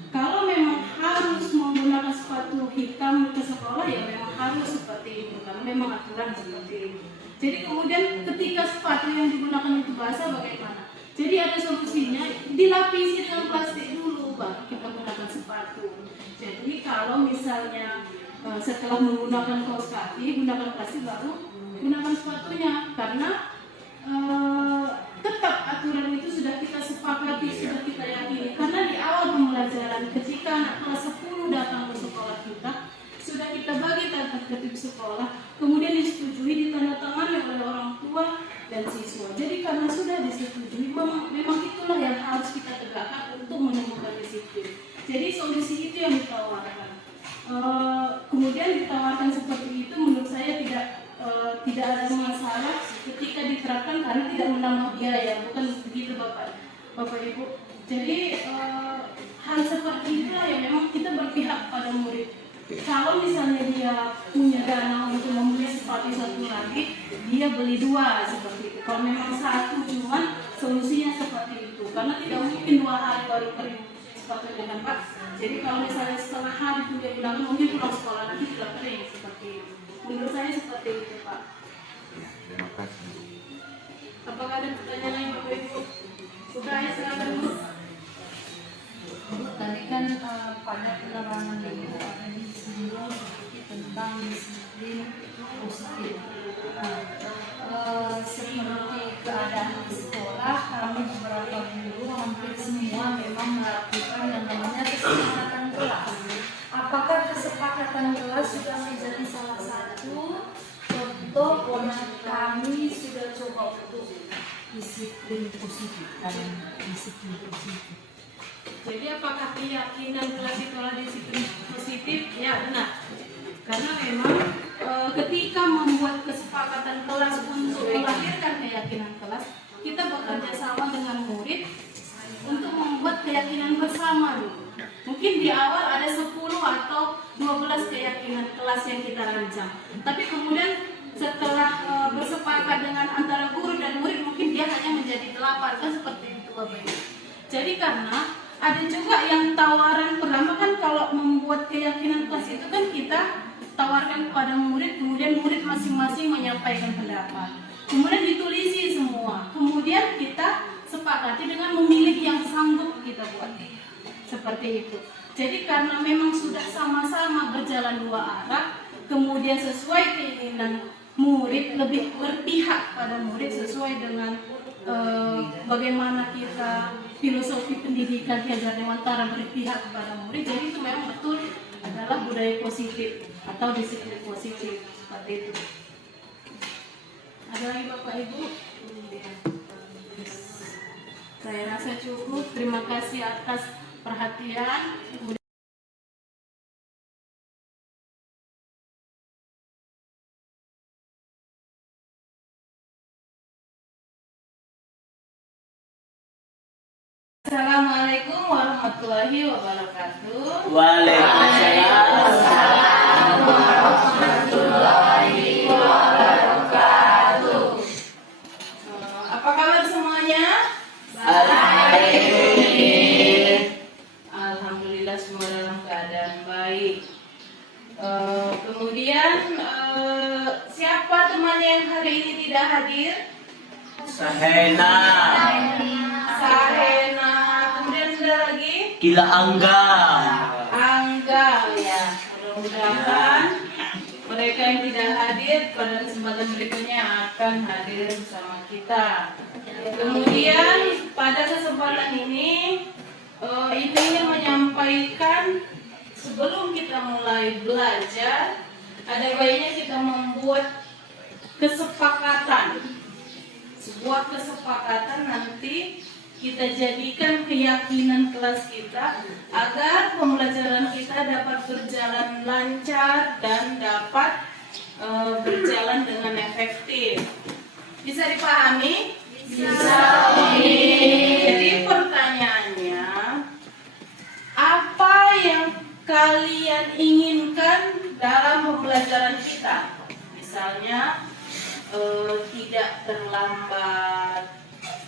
kalau memang harus menggunakan sepatu hitam ke sekolah, ya memang harus seperti itu, karena memang aturan seperti itu. Jadi kemudian ketika sepatu yang digunakan itu basah, bagaimana? Jadi ada solusinya, dilapisi dengan plastik dulu baru kita gunakan sepatu. Jadi kalau misalnya setelah menggunakan kaos kaki, gunakan plastik baru gunakan sepatunya, karena tetap aturan itu sudah kita sepakati, sudah kita yakini. Karena di awal pembelajaran ketika anak kelas 10 datang ke sekolah kita, sudah kita bagi tata tertib sekolah, kemudian disetujui, ditandatangani oleh orang tua dan siswa. Jadi karena sudah disetujui, memang itulah yang harus kita tegakkan untuk menemukan disiplin. Jadi solusi itu yang ditawarkan. Kemudian ditawarkan seperti itu, menurut saya tidak ada masalah ketika diterapkan karena tidak menambah biaya, bukan begitu Bapak Ibu. Jadi hal seperti itulah yang memang kita berpihak pada murid. Kalau misalnya dia punya dana untuk membeli sepatu satu lagi, dia beli dua seperti itu. Kalau memang satu cuman solusinya seperti itu, karena tidak mungkin 2 hari baru kering sepatunya kan Pak. Jadi kalau misalnya setengah hari itu dia gunakan, mungkin pulang sekolah nanti sudah kering seperti itu. Menurut saya seperti itu Pak. Ya, terima kasih. Apakah ada pertanyaan lain Bapak Ibu? Sudah ya, silakan Bu. Tadi kan pada penerangan yang ada di sini tentang disiplin positif. Seperti keadaan di sekolah, kami beberapa guru hampir semua memang melakukan yang namanya kesepakatan kelas. Apakah kesepakatan kelas sudah menjadi salah satu contoh yang kami sudah coba untuk disiplin positif dan disiplin positif? Jadi apakah keyakinan kelas sekolah disiplin positif? Ya benar. Karena memang ketika membuat kesepakatan kelas untuk melahirkan keyakinan kelas, kita bekerja sama dengan murid untuk membuat keyakinan bersama dulu. Mungkin di awal ada 10 atau 12 keyakinan kelas yang kita rancang. Tapi kemudian setelah bersepakat dengan antara guru dan murid, mungkin dia hanya menjadi 8, kan seperti itu Bapak Ibu. Jadi karena ada juga yang tawaran pertama kan, kalau membuat keyakinan kelas itu kan kita tawarkan kepada murid, kemudian murid masing-masing menyampaikan pendapat, kemudian ditulisi semua, kemudian kita sepakati dengan memilih yang sanggup kita buat seperti itu. Jadi karena memang sudah sama-sama berjalan 2 arah, kemudian sesuai keinginan murid, lebih berpihak pada murid sesuai dengan bagaimana kita filosofi pendidikan Diajar Dewantara berpihak kepada murid. Jadi itu memang betul adalah budaya positif atau disiplin positif seperti itu. Ada lagi Bapak Ibu? Saya rasa cukup. Terima kasih atas perhatian. Assalamualaikum warahmatullahi wabarakatuh. Apa kabar semuanya? Alhamdulillah semua dalam keadaan baik. Kemudian siapa teman yang hari ini tidak hadir? Sahena, Sahena. Kemudian ada lagi? Kila Angga. Angga ya. Mudah-mudahan mereka yang tidak hadir pada kesempatan berikutnya akan hadir bersama kita. Kemudian pada kesempatan ini ingin menyampaikan sebelum kita mulai belajar, ada baiknya kita membuat kesepakatan, sebuah kesepakatan nanti kita jadikan keyakinan kelas kita agar pembelajaran kita dapat berjalan lancar dan dapat berjalan dengan efektif. Bisa dipahami? Bisa. Jadi pertanyaannya, apa yang kalian inginkan dalam pembelajaran kita? Misalnya tidak terlambat,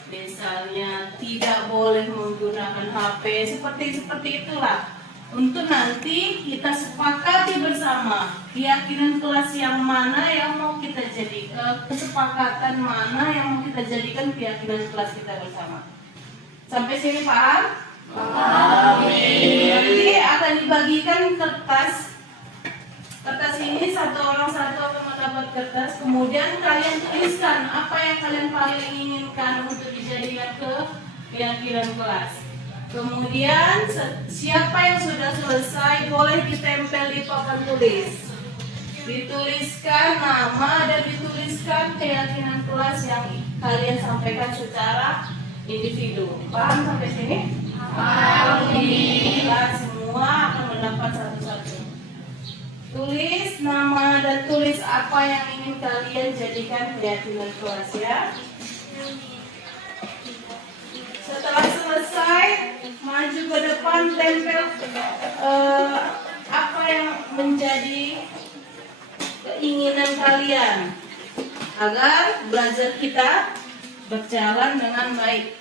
misalnya tidak boleh menggunakan HP, seperti itulah. Untuk nanti kita sepakati bersama keyakinan kelas yang mana yang mau kita jadikan, kesepakatan mana yang mau kita jadikan keyakinan kelas kita bersama. Sampai sini paham? Nanti akan dibagikan kertas. Kertas ini satu orang satu akan mendapat kertas. Kemudian kalian tuliskan apa yang kalian paling inginkan untuk dijadikan keyakinan kelas. Kemudian siapa yang sudah selesai boleh ditempel di papan tulis. Dituliskan nama dan dituliskan keyakinan kelas yang kalian sampaikan secara individu. Paham sampai sini? Paham. Kita semua akan mendapat satu-satu. Tulis nama dan tulis apa yang ingin kalian jadikan keyakinan kelas ya. Setelah selesai, maju ke depan, tempel apa yang menjadi keinginan kalian agar belajar kita berjalan dengan baik,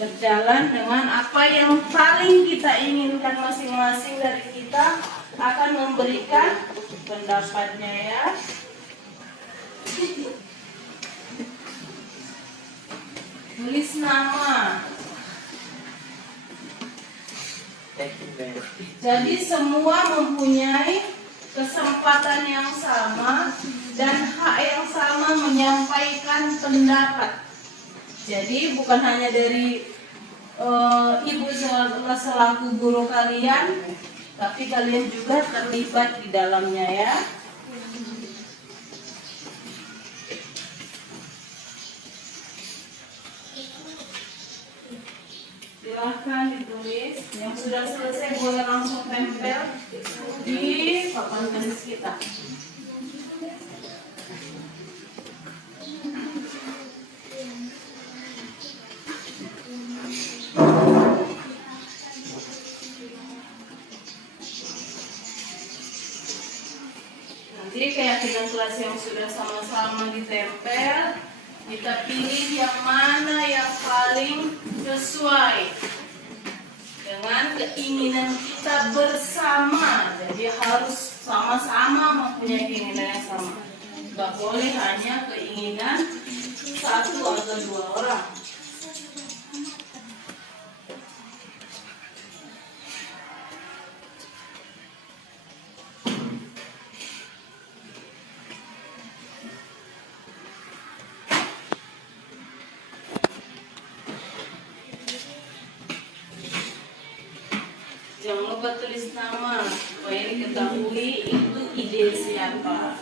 berjalan dengan apa yang paling kita inginkan. Masing-masing dari kita akan memberikan pendapatnya ya. Tulis nama. Jadi semua mempunyai kesempatan yang sama dan hak yang sama menyampaikan pendapat. Jadi bukan hanya dari ibu selaku guru kalian, tapi kalian juga terlibat di dalamnya ya. Silahkan ditulis. Yang sudah selesai boleh langsung tempel di papan tulis kita. Nanti keyakinan kelas yang sudah sama-sama ditempel, kita pilih yang mana yang paling sesuai dengan keinginan kita bersama. Jadi harus sama-sama mempunyai keinginan yang sama. Gak boleh hanya keinginan satu atau dua orang. Jangan lupa tulis nama supaya diketahui itu ide siapa.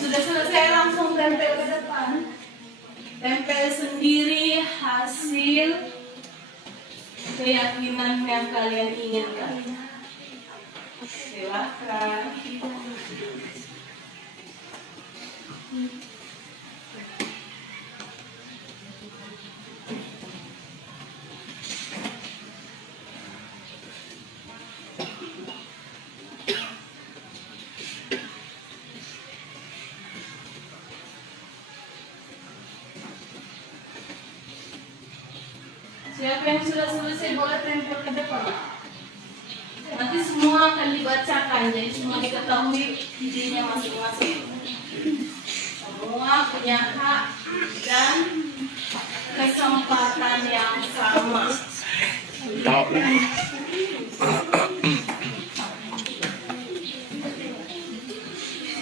Sudah selesai langsung tempel ke depan. Tempel sendiri hasil keyakinan yang kalian inginkan. Silakan. Siapa yang sudah selesai boleh tempel ke depan. Nanti semua akan dibacakan, jadi semua diketahui idenya masing-masing. Semua punya hak dan kesempatan yang sama.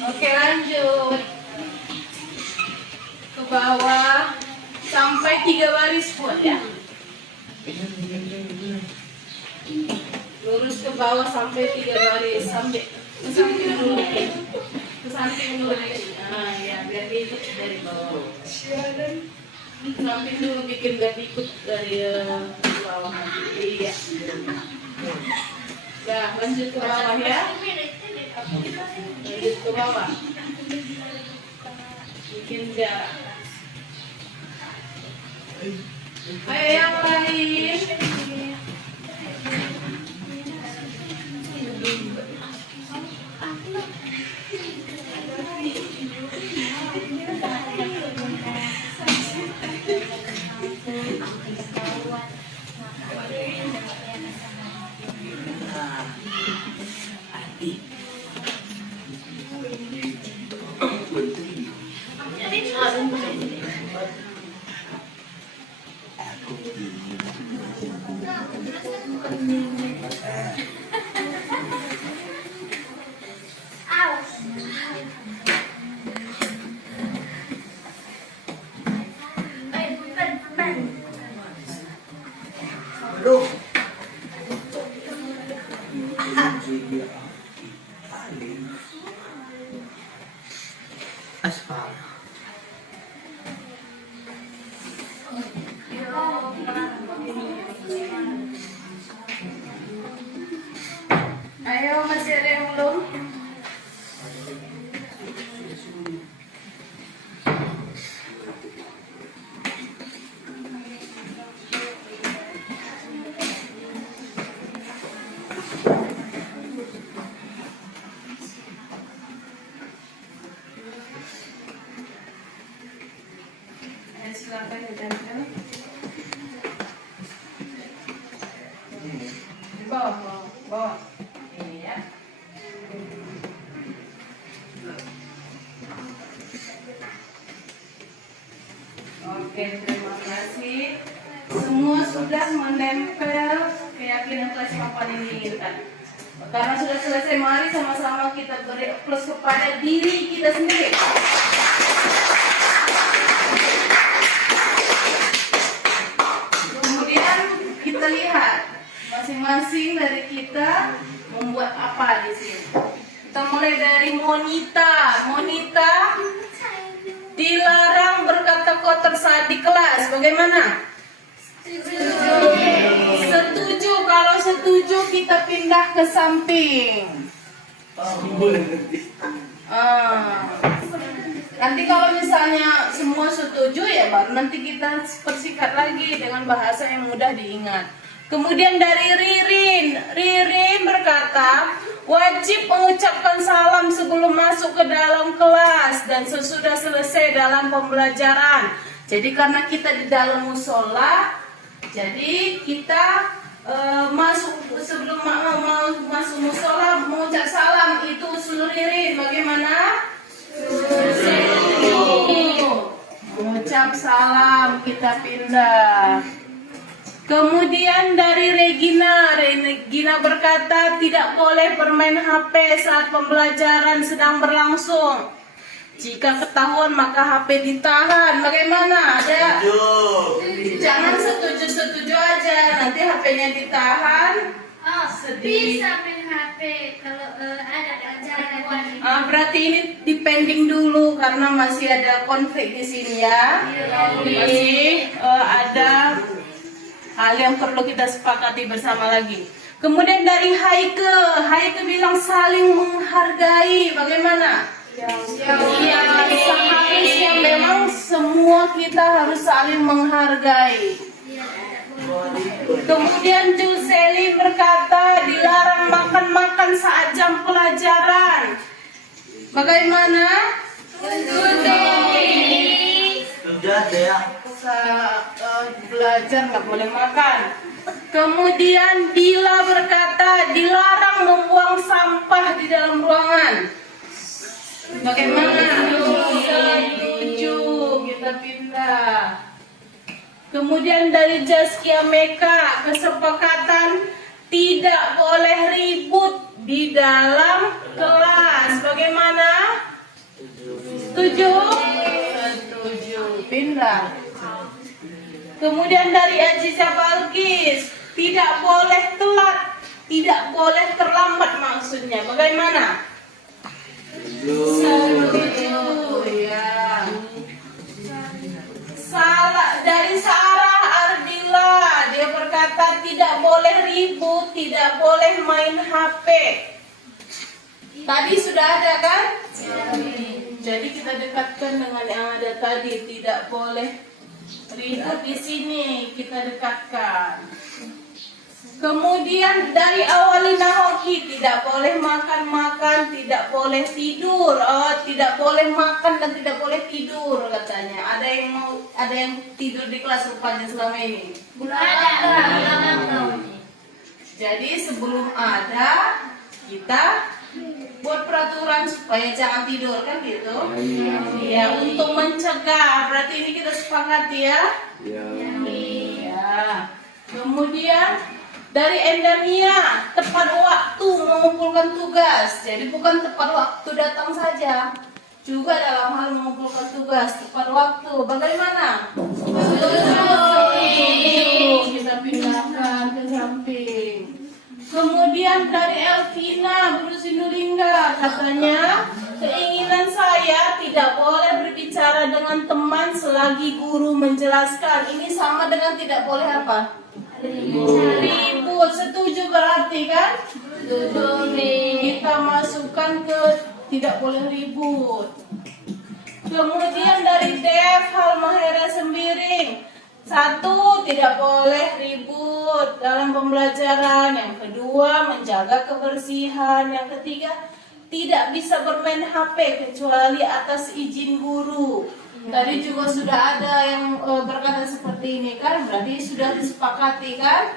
Oke, lanjut ke bawah sampai 3 baris buat ya. Lurus ke bawah sampai 3 baris, sampai ke samping dulu, ke samping dulu. Nah, ya biar ikut dari bawah. Ke samping dulu, bikin gak ikut dari bawah. Iya. Nah, lanjut ke bawah ya. Lanjut ke bawah. Bikin jarak. Ayo yang lain. Aspal. Ayo, masih ada yang belum? Silakan ditempel. Di bawah, bawah. Ini ya. Oke, terima kasih. Semua sudah menempel keyakinan kelas papan ini inginkan. Karena sudah selesai, mari sama-sama kita beri plus kepada diri kita sendiri. Kemudian kita lihat masing-masing dari kita membuat apa di sini. Kita mulai dari Monita. Monita dilarang berkata kotor saat di kelas. Bagaimana? Setuju. Kalau setuju kita pindah ke samping. Nanti kalau misalnya semua setuju ya baru nanti kita persingkat lagi dengan bahasa yang mudah diingat. Kemudian dari Ririn. Ririn berkata, wajib mengucapkan salam sebelum masuk ke dalam kelas dan sesudah selesai dalam pembelajaran. Jadi karena kita di dalam musola, jadi kita masuk sebelum masuk musola mengucap salam, itu usul Ririn. Bagaimana? Mengucap salam, kita pindah. Kemudian dari Regina. Regina berkata tidak boleh bermain HP saat pembelajaran sedang berlangsung. Jika ketahuan maka HP ditahan. Bagaimana? Ada? Jangan setuju-setuju aja, nanti HP-nya ditahan. Sedih. Bisa main HP kalau ada pelajaran. Berarti ini dipending dulu karena masih ada konflik di sini ya. Masih ada hal yang perlu kita sepakati bersama lagi. Kemudian dari Haike bilang saling menghargai. Bagaimana? Ya, seharusnya memang semua kita harus saling menghargai. Kemudian Juseli berkata dilarang makan-makan saat jam pelajaran. Bagaimana? Sudah ya. Belajar nggak boleh makan. Kemudian Dila berkata dilarang membuang sampah di dalam ruangan. Bagaimana? Setuju. Kita pindah. Kemudian dari Zaskia Meka, kesepakatan tidak boleh ribut di dalam kelas. Bagaimana? Setuju? Setuju. Pindah. Kemudian dari Aziza Balkis, tidak boleh telat, tidak boleh terlambat maksudnya. Bagaimana? Setuju. Ya. Salah dari Sarah Ardila, dia berkata tidak boleh ribut, tidak boleh main HP. Tadi sudah ada kan? Jadi kita dekatkan dengan yang ada tadi, tidak boleh ribut di sini, kita dekatkan. Kemudian dari Awalina Hoki, tidak boleh makan-makan, tidak boleh tidur. Oh, tidak boleh makan dan tidak boleh tidur katanya. Ada yang tidur di kelas rupanya selama ini. Belum ada. Jadi sebelum ada kita buat peraturan supaya jangan tidur kan gitu. Ya, untuk mencegah. Berarti ini kita sepakati ya. Ya. Kemudian dari Endamia, tepat waktu mengumpulkan tugas. Jadi bukan tepat waktu datang saja, juga dalam hal mengumpulkan tugas tepat waktu. Bagaimana? Kita pindahkan ke samping. Kemudian dari Elvina Brusinulingga, katanya keinginan saya tidak boleh berbicara dengan teman selagi guru menjelaskan. Ini sama dengan tidak boleh apa? Ribut. Setuju berarti kan? Setuju. Kita masukkan ke tidak boleh ribut. Kemudian dari Dev Halmahera Sembiring, 1, tidak boleh ribut dalam pembelajaran. Yang kedua, menjaga kebersihan. Yang ketiga, tidak bisa bermain HP kecuali atas izin guru. Tadi juga sudah ada yang berkata seperti ini kan, berarti sudah disepakati kan?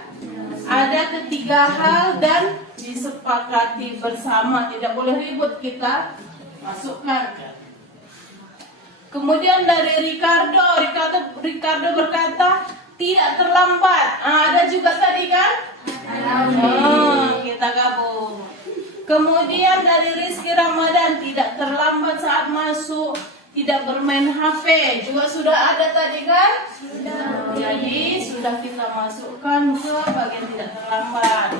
Ada ketiga hal dan disepakati bersama, tidak boleh ribut, kita masukkan. Kemudian dari Ricardo berkata tidak terlambat. Ada juga tadi kan? Kita gabung. Kemudian dari Rizky Ramadan, tidak terlambat saat masuk, tidak bermain HP, juga sudah ada tadi kan? Sudah. Jadi sudah kita masukkan ke bagian tidak terlambat.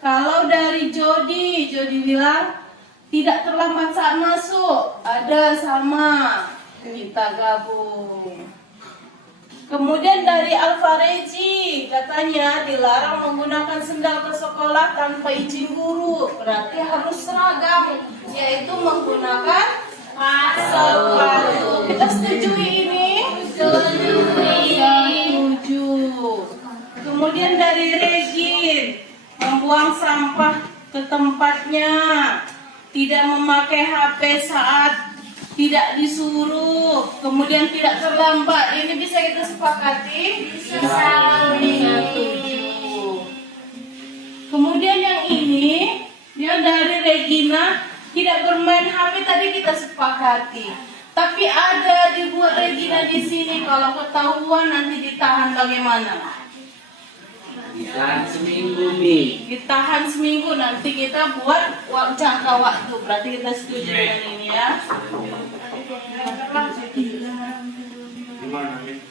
Kalau dari Jody bilang tidak terlambat saat masuk, ada sama, kita gabung. Kemudian dari Alfareji, katanya dilarang menggunakan sendal ke sekolah tanpa izin guru, berarti harus seragam, yaitu menggunakan sepatu. Kita setuju ini? Setuju. Kemudian dari Regin, membuang sampah ke tempatnya, tidak memakai HP saat tidak disuruh, kemudian tidak terlambat. Ini bisa kita sepakati? Bisa. Kemudian yang ini, dia dari Regina, tidak bermain HP tadi kita sepakati. Tapi ada dibuat Regina di sini, kalau ketahuan nanti ditahan bagaimana? Ditahan seminggu nih. Ditahan seminggu, nanti kita buat jangka waktu. Berarti kita setuju dengan ini ya.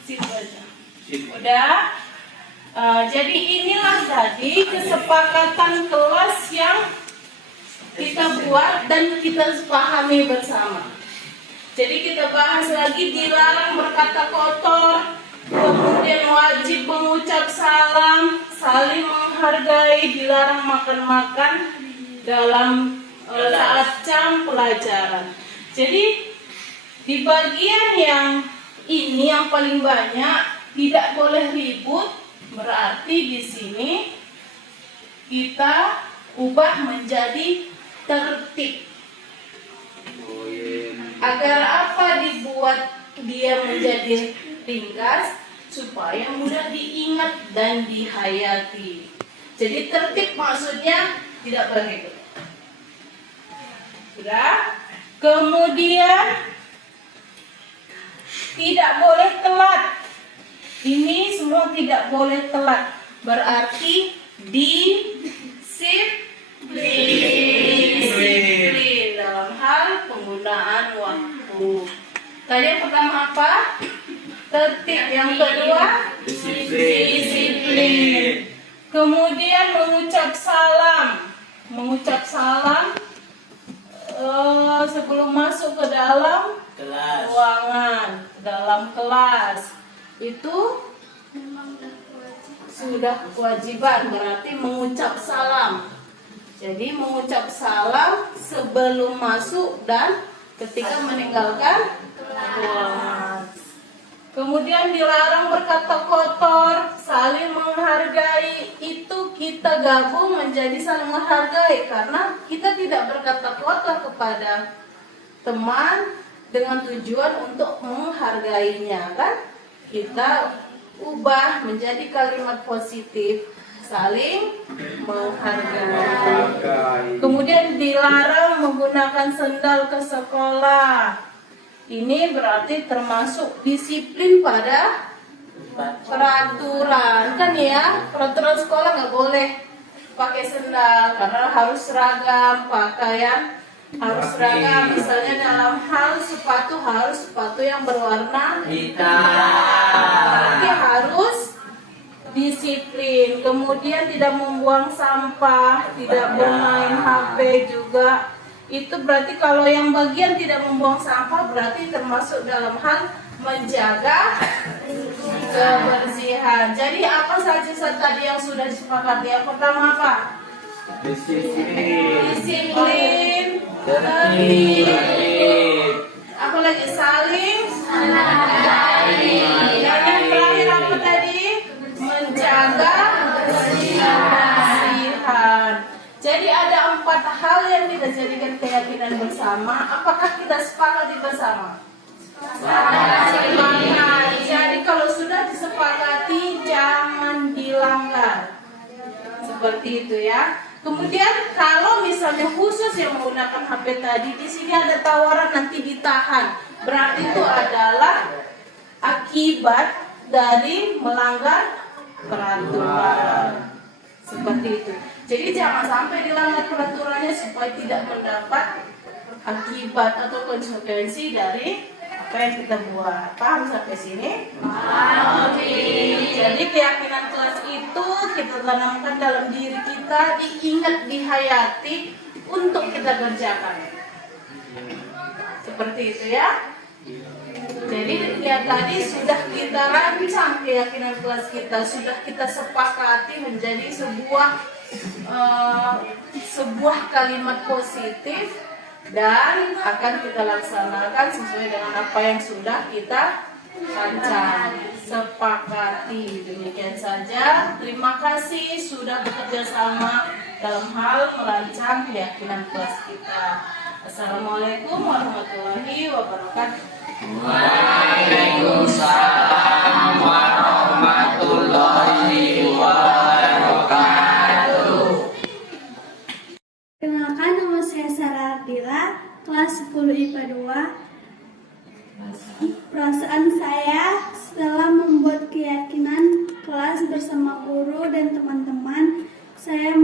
Situ aja. Udah. Jadi inilah tadi kesepakatan kelas yang kita buat dan kita pahami bersama. Jadi kita bahas lagi, dilarang berkata kotor, Kemudian wajib mengucap salam, saling menghargai, dilarang makan-makan dalam saat jam pelajaran. Jadi di bagian yang ini yang paling banyak tidak boleh ribut, berarti di sini kita ubah menjadi tertib. Agar apa dibuat dia menjadi ringkas? Supaya mudah diingat dan dihayati. Jadi tertib maksudnya tidak berribut. Sudah? Kemudian tidak boleh telat. Ini semua tidak boleh telat. Berarti disiplin dalam hal penggunaan waktu. Tadi yang pertama apa? Tertib. Yang kedua disiplin. Kemudian mengucap salam. Mengucap salam sebelum masuk ke dalam ruangan, dalam kelas. Itu sudah kewajiban, berarti mengucap salam. Jadi mengucap salam sebelum masuk dan ketika meninggalkan ruangan. Kemudian dilarang berkata kotor, saling menghargai. Itu kita gabung menjadi saling menghargai, karena kita tidak berkata kotor kepada teman dengan tujuan untuk menghargainya, kan? Kita ubah menjadi kalimat positif, saling menghargai. Kemudian dilarang menggunakan sendal ke sekolah. Ini berarti termasuk disiplin pada peraturan, kan ya? Peraturan sekolah nggak boleh pakai sendal karena harus seragam, pakaian harus seragam. Misalnya dalam hal sepatu harus sepatu yang berwarna hitam. Berarti harus disiplin. Kemudian tidak membuang sampah, tidak bermain HP juga. Itu berarti kalau yang bagian tidak membuang sampah berarti termasuk dalam hal menjaga kebersihan. Jadi apa saja tadi yang sudah disepakati? Yang pertama apa? Disiplin. Tertib. Apa lagi? Saling menghargai. Dan yang terakhir apa tadi? Menjaga kebersihan. Jadi ada 4 hal yang kita jadikan keyakinan bersama. Apakah kita sepakati bersama? Sepakat. Jadi kalau sudah disepakati jangan dilanggar. Seperti itu ya. Kemudian kalau misalnya khusus yang menggunakan HP tadi, di sini ada tawaran nanti ditahan. Berarti itu adalah akibat dari melanggar peraturan. Seperti itu. Jadi jangan sampai dilanggar peraturannya supaya tidak mendapat akibat atau konsekuensi dari apa yang kita buat. Paham sampai sini? Oke. Jadi keyakinan kelas itu kita tanamkan dalam diri kita, diingat, dihayati untuk kita kerjakan. Seperti itu ya. Jadi ya tadi sudah kita rancang keyakinan kelas kita, sudah kita sepakati menjadi sebuah kalimat positif dan akan kita laksanakan sesuai dengan apa yang sudah kita rancang, sepakati. Demikian saja. Terima kasih sudah bekerja sama dalam hal merancang keyakinan kelas kita. Assalamualaikum warahmatullahi wabarakatuh. Waalaikumsalam warahmatullahi wabarakatuh. Perkenalkan, nama saya Sarah Ardila, kelas 10 IPA 2. Perasaan saya setelah membuat keyakinan kelas bersama guru dan teman-teman, saya